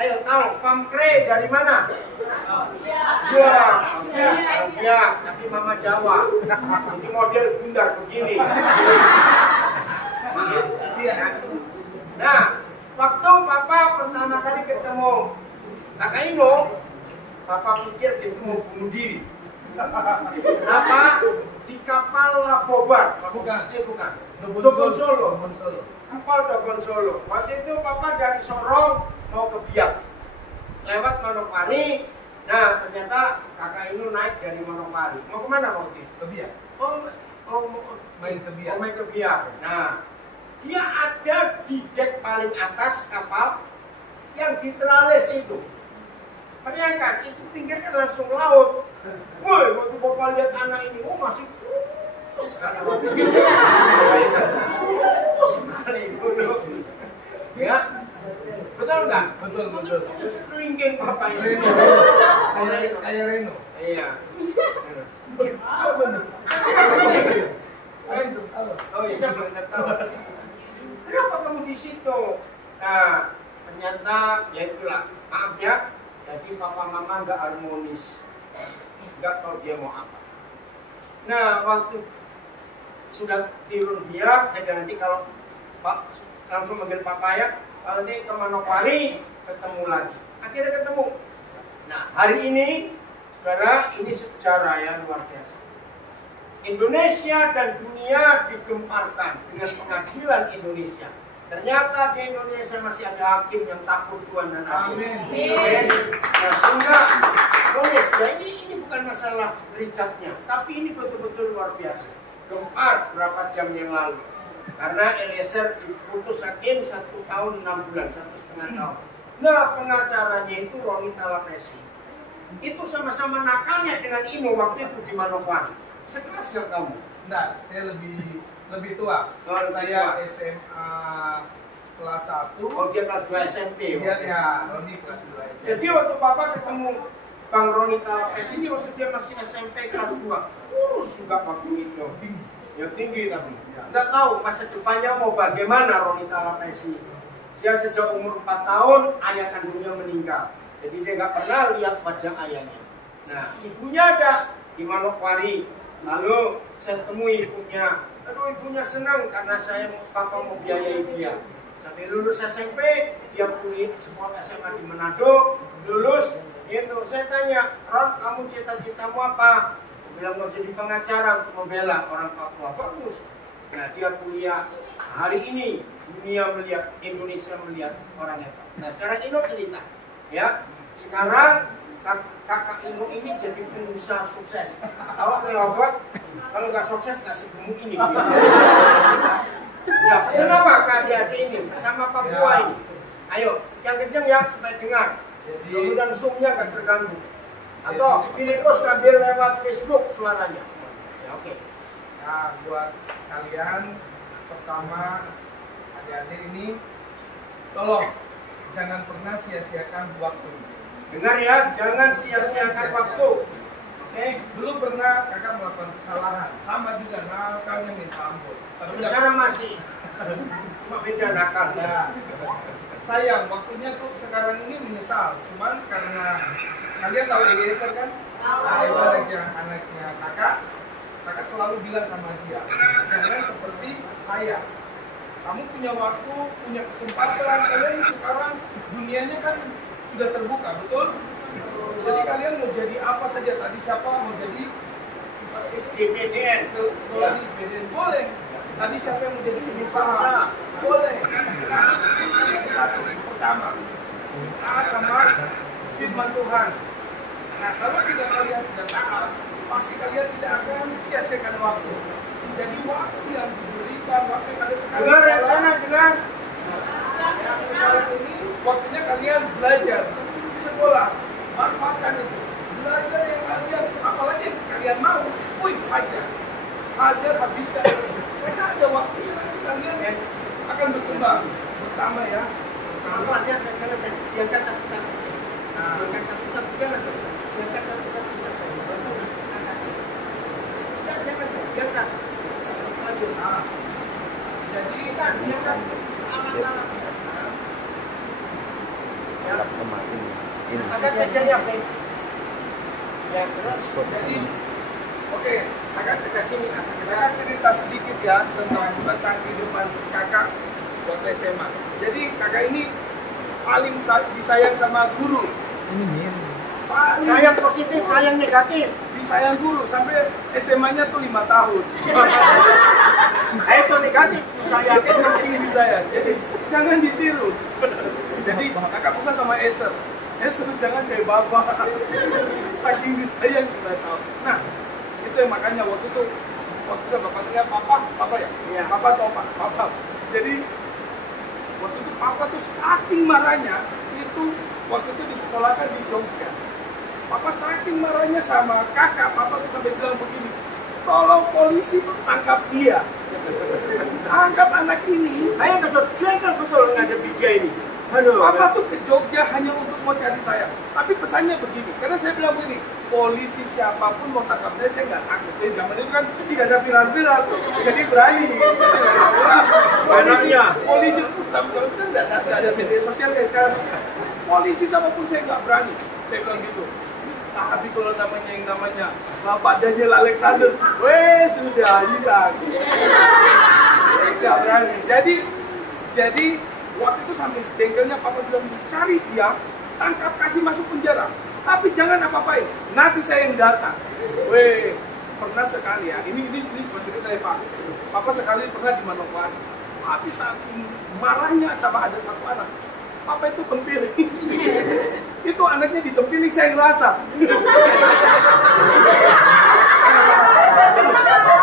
Ayo tahu, pamkre dari mana? Ya, tapi Mama Jawa. Ini model bundar begini. Nah, waktu Papa pertama kali ketemu Kakak Ino, Papa pikir dia mau bunuh diri. Kenapa? Di kapal Labobar. Bukan. Dobon Solo. Kapal Dobon Solo. Waktu itu Papa dari Sorong mau ke Biak. Lewat Manokwari. Nah, ternyata Kakak Ino naik dari Manokwari. Mau kemana waktu itu? Ke Biak. Main ke Biak. Nah, dia ada di dek paling atas kapal yang di teralis itu. Bayangkan, itu pinggirnya langsung laut. Woi, waktu Bapak lihat anak ini, masih kurus sekali. Kurus sekali. Ya, betul nggak? Betul. Sekelingking Bapak ini. Kayak Reno. Iya. Oh iya, saya belum tahu. Kenapa kamu di situ? Nah, ternyata ya itulah. Maaf ya. Jadi papa mama nggak harmonis, nggak tahu dia mau apa. Nah, waktu sudah turun Biak, jadi nanti kalau Pak langsung manggil papa ya, nanti ke Manokwari ketemu lagi. Akhirnya ketemu. Nah, hari ini, saudara, ini sejarah yang luar biasa. Indonesia dan dunia digemparkan dengan pengadilan Indonesia. Ternyata di Indonesia masih ada hakim yang takut Tuhan dan adil. Amin. Nah, sehingga tulis ya ini bukan masalah Richardnya, tapi ini betul-betul luar biasa. Gempar berapa jam yang lalu. Karena Eliezer diputus hakim 1 tahun 6 bulan, 1,5 tahun. Nah, pengacaranya itu Roni Talapesi. Itu sama-sama nakalnya dengan Ino waktu itu di Manokwari. Sekelas nggak kamu? Enggak, saya lebih tua. Saya SMA kelas 1. Oh, dia kelas 2 SMP. Iya, Roni kelas 2 SMP. Jadi waktu Papa ketemu Bang Roni Talapesi ini waktu dia masih SMP kelas 2. Kurus juga waktu itu. Ya tinggi tapi. Nggak tahu masa depannya mau bagaimana Roni Talapesi. Dia sejak umur 4 tahun ayah kandungnya meninggal. Jadi dia nggak pernah lihat wajah ayahnya. Nah, ibunya ada di Manokwari. Lalu saya temui ibunya. Aduh, ibunya senang karena Papa mau biayai dia. Sampai lulus SMP, dia kuliah sekolah SMA di Manado. Lulus, itu saya tanya, Ron, kamu cita-citamu apa? Dia bilang mau jadi pengacara untuk membela orang Papua. Bagus. Nah, dia kuliah hari ini. Dunia melihat, Indonesia melihat orang itu. Nah, sekarang Ino cerita, ya. Sekarang kakak Ino ini jadi pengusaha sukses. Tahu apa? Kalau nggak sukses nggak segemuk ini. Ya, pesan apa ke adik-adik ini sesama Papua ini? Ayo, yang kenceng ya supaya dengar. Kemudian zoomnya nggak terganggu. Atau Filipus ngambil lewat Facebook suaranya. Ya, oke. Nah, buat kalian pertama adik-adik ini, tolong jangan pernah sia-siakan waktu. Dengar ya, jangan sia-siakan waktu. Oke. Dulu pernah kakak melakukan kesalahan, sama juga nakalnya minta ampun. Tapi sekarang masih, cuma beda nakal. Ya. Sayang, waktunya tuh sekarang ini menyesal. Cuman karena kalian tahu Eliezer kan? Eliezer yang anaknya kakak selalu bilang sama dia, jangan seperti saya. Kamu punya waktu, punya kesempatan, kalian sekarang dunianya kan sudah terbuka, betul? Jadi kalian mau jadi apa saja, tadi siapa mau jadi DPDN, sekolah di DPDN, boleh. Tadi siapa yang mau jadi pengusaha, boleh. Satu, pertama, taat sama firman Tuhan. Nah, kalau sudah kalian sudah taat, pasti kalian tidak akan sia-siakan waktu. Jadi waktu yang diberikan, waktu yang ada sekarang. dengar ya sana, dengar. Sekarang ini waktunya kalian belajar di sekolah, manfaatkan itu. Belajar yang kalian, apalagi yang kalian mau, hajar habiskan. Karena ada waktunya nanti kalian akan berkembang. Pertama ya. Kalau ada jangan diangkat satu-satu. Diangkat satu-satu jangan. Diangkat satu-satu jangan. Jangan diangkat. Maju. Jadi kan diangkat. Ada kejadian apa ini? Ya terus. Jadi, oke, kakak cerita sedikit ya tentang kehidupan kakak waktu SMA. Jadi kakak ini paling disayang sama guru. Sayang positif, sayang negatif. Disayang guru sampai SMA-nya tuh 5 tahun. Itu negatif, sayang. Ini disayang. Jadi jangan ditiru. Jadi kakak pesan sama Esther jangan kayak bapak. Saking disayang kita tahu. Nah, itu yang makanya waktu itu bapak tanya papa ya? Iya. Papa atau papa. Jadi waktu itu papa tuh saking marahnya itu waktu itu di sekolah kan di Jogja. Papa saking marahnya sama kakak, papa tuh sampai bilang begini, tolong polisi tuh tangkap dia. Tangkap anak ini. Saya betul menghadapi dia ini. Aduh, Papa tuh ke Jogja hanya untuk mau cari saya. Tapi pesannya begini, karena saya bilang begini, polisi siapapun mau tangkap saya nggak takut. Jadi zaman itu kan tidak ada viral-viral, jadi berani. Polisi itu kan nggak ada media sosial kayak sekarang. Polisi siapapun saya nggak berani. Saya bilang gitu. Tapi kalau namanya Bapak Daniel Alexander, sudah hilang. Nggak berani. Jadi waktu itu sampai bengkelnya papa bilang cari dia, tangkap, kasih masuk penjara. Tapi jangan apa-apain, nanti saya yang datang. Pernah sekali ya, ini cerita saya Pak. Papa sekali pernah di Manokwari. Tapi saking marahnya sama ada satu anak, papa itu tempiling. Itu anaknya ditempiling, saya ngerasa.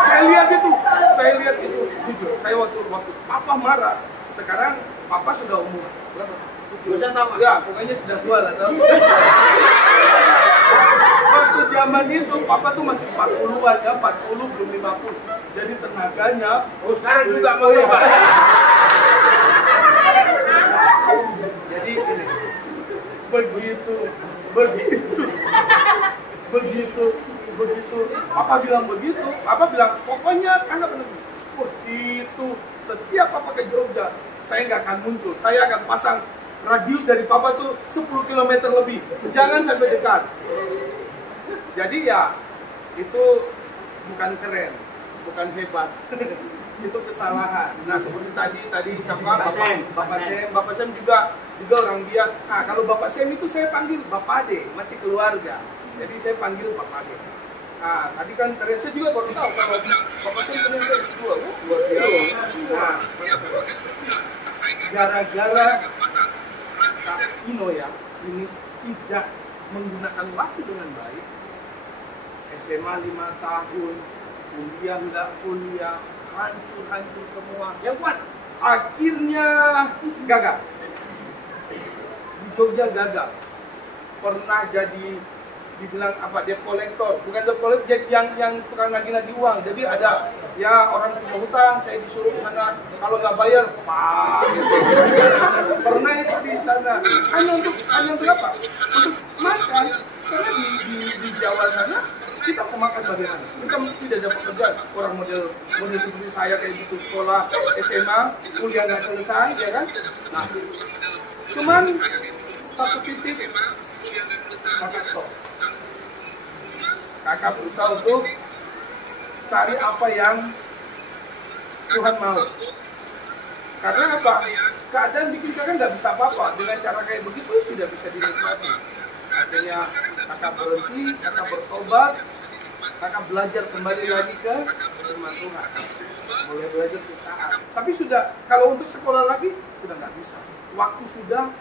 Saya lihat itu, jujur. Saya waktu papa marah. Sekarang papa sudah umur berapa? 7 tahun. Ya, pokoknya sudah tua lah. Waktu zaman itu papa tuh masih 40-an ya, 40 belum 50. Jadi tenaganya, Sekarang juga mau ya Pak. Jadi ini, begitu. Papa bilang begitu, papa bilang pokoknya anak begitu. Setiap papa ke Jogja, saya nggak akan muncul. Saya akan pasang radius dari papa tuh 10 km lebih. Jangan sampai dekat. Jadi ya, itu bukan keren, bukan hebat. Itu kesalahan. Nah, seperti tadi siapa? Bapak Sem juga orang dia. Nah, kalau Bapak Sem itu saya panggil Bapak Ade, masih keluarga. Jadi saya panggil Bapak Ade. Nah, tadi kan ternyata saya juga baru tahu kalau Bapak Sem ternyata S2. Luar biasa. Nah, gara-gara Kak Ino ya, ini tidak menggunakan waktu dengan baik. SMA 5 tahun, kuliah nggak kuliah, hancur semua. Yang kuat. Akhirnya gagal. Di Jogja gagal. Pernah jadi dibilang apa, debt collector, bukan debt collector, jadi yang tukang nagih-nagih uang. Jadi ada ya orang punya hutang, saya disuruh ke sana, kalau nggak bayar, gitu. Pernah itu di sana, hanya untuk apa? Untuk makan, karena di Jawa sana kita mau makan bagaimana? Kita tidak ada pekerjaan. Orang model seperti saya kayak gitu, sekolah SMA, kuliah nggak selesai, ya kan? Nah, cuman satu titik kakak stop. Kakak berusaha untuk cari apa yang Tuhan mau. Karena apa? Keadaan bikin kakak nggak bisa apa-apa. Dengan cara kayak begitu tidak bisa dinikmati. Akhirnya kakak berhenti, kakak bertobat, kakak belajar kembali lagi ke firman Tuhan. Mulai belajar taat. Tapi sudah, kalau untuk sekolah lagi sudah nggak bisa. Waktu sudah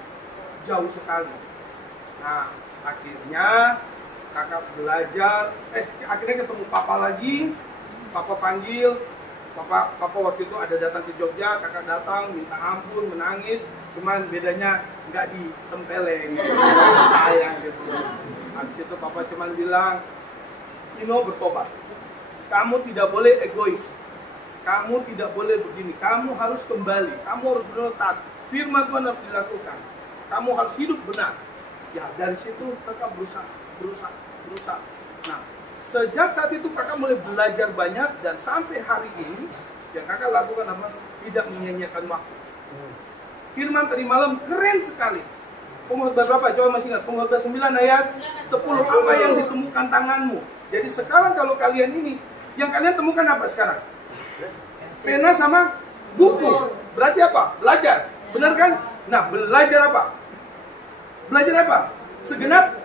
jauh sekali. Nah, akhirnya kakak belajar, akhirnya ketemu papa lagi. Papa panggil, papa waktu itu ada datang ke Jogja, kakak datang minta ampun, menangis. Cuman bedanya nggak ditempelin, sayang gitu. Habis itu papa cuman bilang, Ino bertobat. Kamu tidak boleh egois. Kamu tidak boleh begini. Kamu harus kembali. Kamu harus benar taat. Firman Tuhan harus dilakukan. Kamu harus hidup benar. Ya dari situ kakak berusaha. Nah, sejak saat itu kakak mulai belajar banyak dan sampai hari ini yang kakak lakukan apa? Tidak menyia-nyiakan waktu. Firman tadi malam keren sekali. Pengkhotbah berapa? Coba masih ingat. Pengkhotbah 9 ayat 10. Apa yang ditemukan tanganmu? Jadi sekarang kalau kalian ini, yang kalian temukan apa sekarang? Pena sama buku. Berarti apa? Belajar. Benar kan? Nah, belajar apa? Belajar apa? Segenap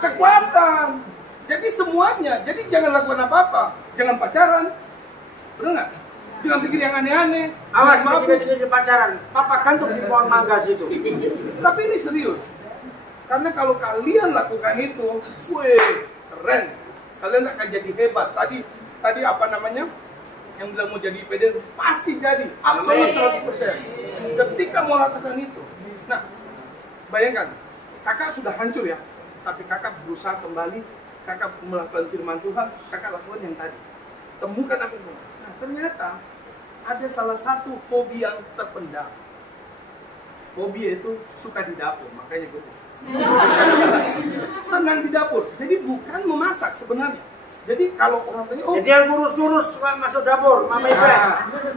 kekuatan. Jadi semuanya. Jadi jangan lakukan apa-apa. Jangan pacaran. Benar nggak? Jangan bikin yang aneh-aneh. Awas, Jangan mabuk. masih pacaran. Papa gantung di pohon mangga situ. Tapi ini serius. Karena kalau kalian lakukan itu, wih, keren. Kalian akan jadi hebat. Tadi apa namanya? Yang bilang mau jadi IPD, pasti jadi. Absolut 100%. Ketika mau lakukan itu. Nah, bayangkan, kakak sudah hancur ya. Tapi kakak berusaha kembali, kakak melakukan firman Tuhan, kakak lakukan yang tadi. Temukan apa itu. Nah, ternyata ada salah satu hobi yang terpendam. Hobi itu suka di dapur, makanya gue senang di dapur. Jadi bukan memasak sebenarnya. Jadi kalau orang tanya, oh, Jadi yang ngurus-ngurus suka masuk dapur, Mama Ibu.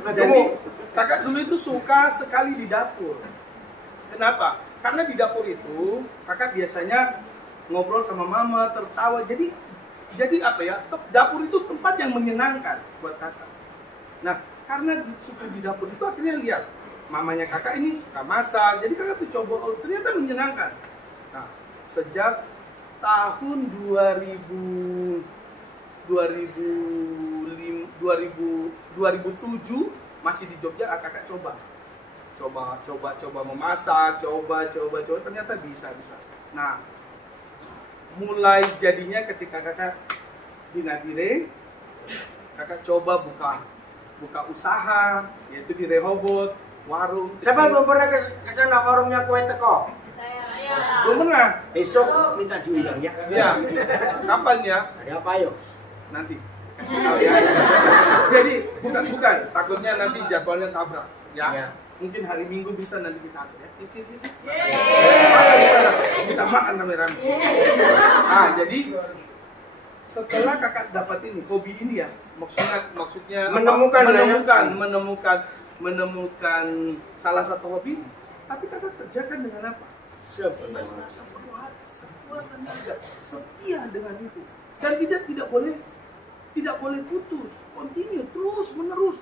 nah, jadi kakak dulu itu suka sekali di dapur. Kenapa? Karena di dapur itu kakak biasanya ngobrol sama mama, tertawa. Jadi apa ya? Dapur itu tempat yang menyenangkan buat kakak. Nah, karena suka di dapur itu akhirnya lihat mamanya kakak ini suka masak. Jadi kakak tuh coba, oh, ternyata menyenangkan. Nah, sejak tahun 2007 masih di Jogja, kakak coba memasak, coba ternyata bisa. Nah, mulai jadinya ketika kakak di Nabire, kakak coba buka usaha, yaitu di Rehoboth, warung. Siapa belum pernah ke sana warungnya kue teko? Belum pernah. Besok minta diundang ya. Ya, kapan ya? Ada apa yuk? Nanti. Oh, ya. Jadi bukan, takutnya nanti jadwalnya tabrak. Ya. Ya. Mungkin hari Minggu bisa nanti kita atur ya. Sini. Yeay. Kita makan rame-rame. Ah, jadi setelah kakak dapat ini, hobi ini ya, maksudnya menemukan salah satu hobi, tapi kakak kerjakan dengan apa? Sebuah tenaga, setia dengan itu, dan tidak boleh putus, continue terus menerus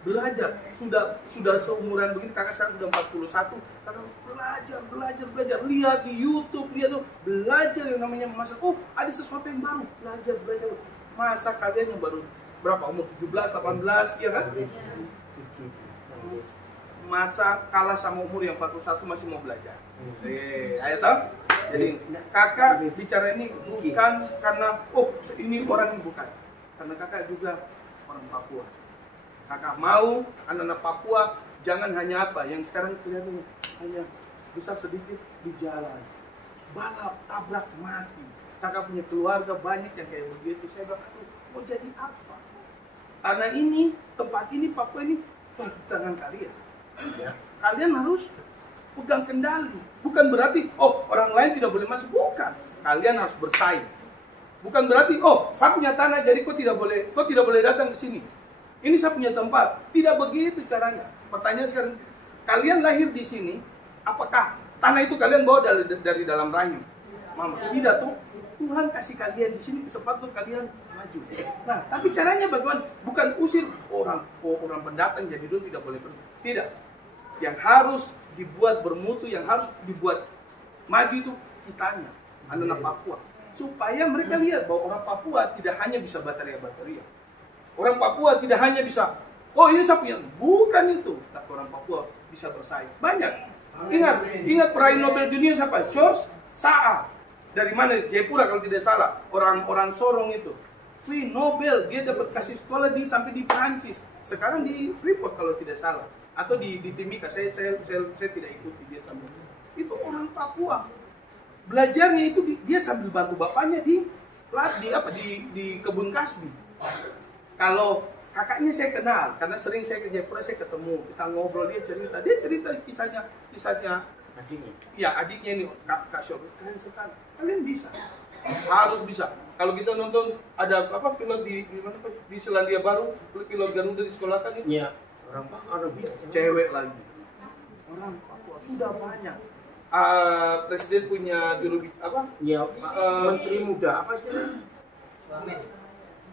belajar. Sudah seumuran begini, kakak sekarang sudah 41, kakak belajar, lihat di YouTube, belajar yang namanya memasak. Oh, ada sesuatu yang baru, belajar. Masa kalian yang baru berapa, umur 17, 18, ya kan? Masa kalah sama umur yang 41 masih mau belajar. Ayo tahu? Jadi kakak bicara ini bukan karena ini orang yang bukan. Karena kakak juga orang Papua. Kakak mau anak-anak Papua jangan hanya apa yang sekarang kelihatan hanya besar sedikit di jalan, balap, tabrak, mati. Kakak punya keluarga banyak yang kayak begitu. Saya bilang, mau jadi apa? Karena ini, tempat ini, Papua ini, tangan kalian. Ya. Kalian harus pegang kendali. Bukan berarti, orang lain tidak boleh masuk. Bukan. Kalian harus bersaing. Bukan berarti, saya punya tanah, jadi kau tidak boleh datang ke sini. Ini saya punya tempat. Tidak begitu caranya. Pertanyaan sekarang, kalian lahir di sini, apakah tanah itu kalian bawa dari dalam rahim? Mama, tidak tuh. Tuhan kasih kalian di sini kesempatan kalian maju. Nah, tapi caranya bagaimana? Bukan usir orang pendatang jadi dulu tidak boleh pergi. Tidak. Yang harus dibuat bermutu, yang harus dibuat maju itu kitanya, anak-anak Papua. Supaya mereka lihat bahwa orang Papua tidak hanya bisa bateria. Orang Papua tidak hanya bisa, ini saya punya. Bukan itu. Tapi orang Papua bisa bersaing. Banyak. Ingat peraih Nobel Dunia siapa? George Saa. Dari mana? Jayapura kalau tidak salah. Orang Sorong itu. Nobel, dia dapat kasih sekolah sampai di Perancis. Sekarang di Freeport kalau tidak salah. Atau di Timika, saya tidak ikuti dia sampai. Itu orang Papua. Belajarnya itu dia sambil bantu bapaknya di kebun kasbi. Kalau kakaknya saya kenal, karena sering saya ke Jayapura, saya ketemu, kita ngobrol, dia cerita kisahnya adiknya. Ya, adiknya ini Kak Syok. Kalian sekali, kalian bisa. Harus bisa. Kalau kita nonton ada pilot di Selandia Baru, pilot Garuda di sekolah kan itu. Iya. Orang Papua cewek lagi. Orang Papua sudah banyak. Presiden punya juru apa? Ya, Menteri Muda apa istilahnya?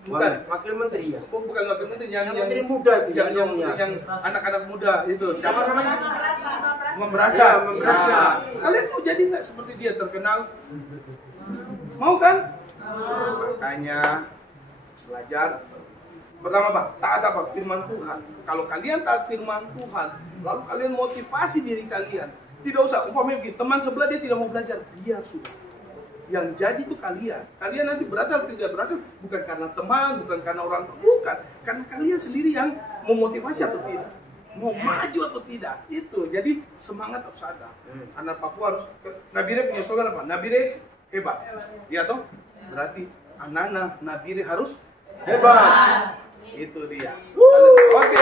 Bukan. Wakil Menteri ya. Bukan wakil menteri yang Menteri Muda itu yang anak-anak muda itu. Siapa namanya? Memberasa. Ya, Memberasa. Kalian mau jadi nggak seperti dia terkenal? Mau kan? Makanya belajar. Pertama Pak, taat apa? Firman Tuhan. Kalau kalian taat firman Tuhan, lalu kalian motivasi diri kalian. Tidak usah, umpamanya begini, teman sebelah dia tidak mau belajar, biar sudah. Yang jadi itu kalian. Kalian nanti berasal tidak berasal bukan karena teman, bukan karena orang tua, bukan. Karena kalian sendiri yang memotivasi atau tidak. Mau maju atau tidak. Itu. Jadi semangat harus ada. Anak Papua harus, Nabire punya slogan apa? Nabire hebat. Iya toh? Berarti anak-anak Nabire harus hebat. Itu dia. Oke.